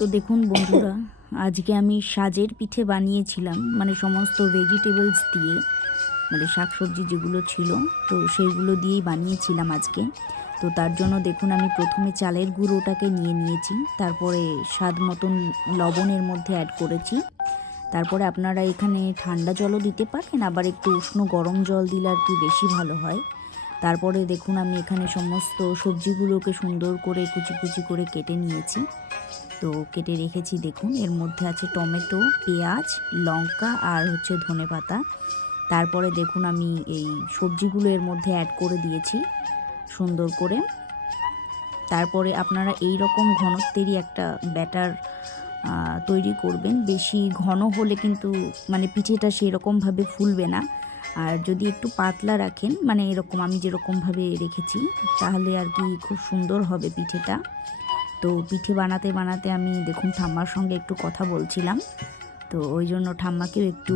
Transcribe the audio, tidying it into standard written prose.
তো দেখুন বন্ধুরা, আজকে আমি সাজের পিঠে বানিয়েছিলাম, মানে সমস্ত ভেজিটেবলস দিয়ে, মানে শাকসবজি যেগুলো ছিল তো সেইগুলো দিয়েই বানিয়েছিলাম আজকে। তো তার জন্য দেখুন আমি প্রথমে চালের গুঁড়োটাকে নিয়ে নিয়েছি, তারপরে স্বাদ মতন লবণের মধ্যে অ্যাড করেছি। তারপরে আপনারা এখানে ঠান্ডা জলও দিতে পারেন, আবার একটু উষ্ণ গরম জল দিলে আর কি বেশি ভালো হয়। তারপরে দেখুন আমি এখানে সমস্ত সবজিগুলোকে সুন্দর করে কুচি কুচি করে কেটে নিয়েছি। তো কেটে রেখেছি, দেখুন এর মধ্যে আছে টমেটো, পেঁয়াজ, লঙ্কা আর হচ্ছে ধনেপাতা। তারপরে দেখুন আমি এই সবজিগুলো এর মধ্যে অ্যাড করে দিয়েছি সুন্দর করে। তারপরে আপনারা এই রকম ঘনত্বেরই একটা ব্যাটার তৈরি করবেন। বেশি ঘন হলে কিন্তু মানে পিঠেটা সেরকমভাবে ফুলবে না। আর যদি একটু পাতলা রাখেন, মানে এরকম আমি যেরকমভাবে রেখেছি, তাহলে আর কি খুব সুন্দর হবে পিঠেটা। তো পিঠে বানাতে বানাতে আমি দেখুন ঠাম্মার সঙ্গে একটু কথা বলছিলাম, তো ওই জন্য ঠাম্মাকেও একটু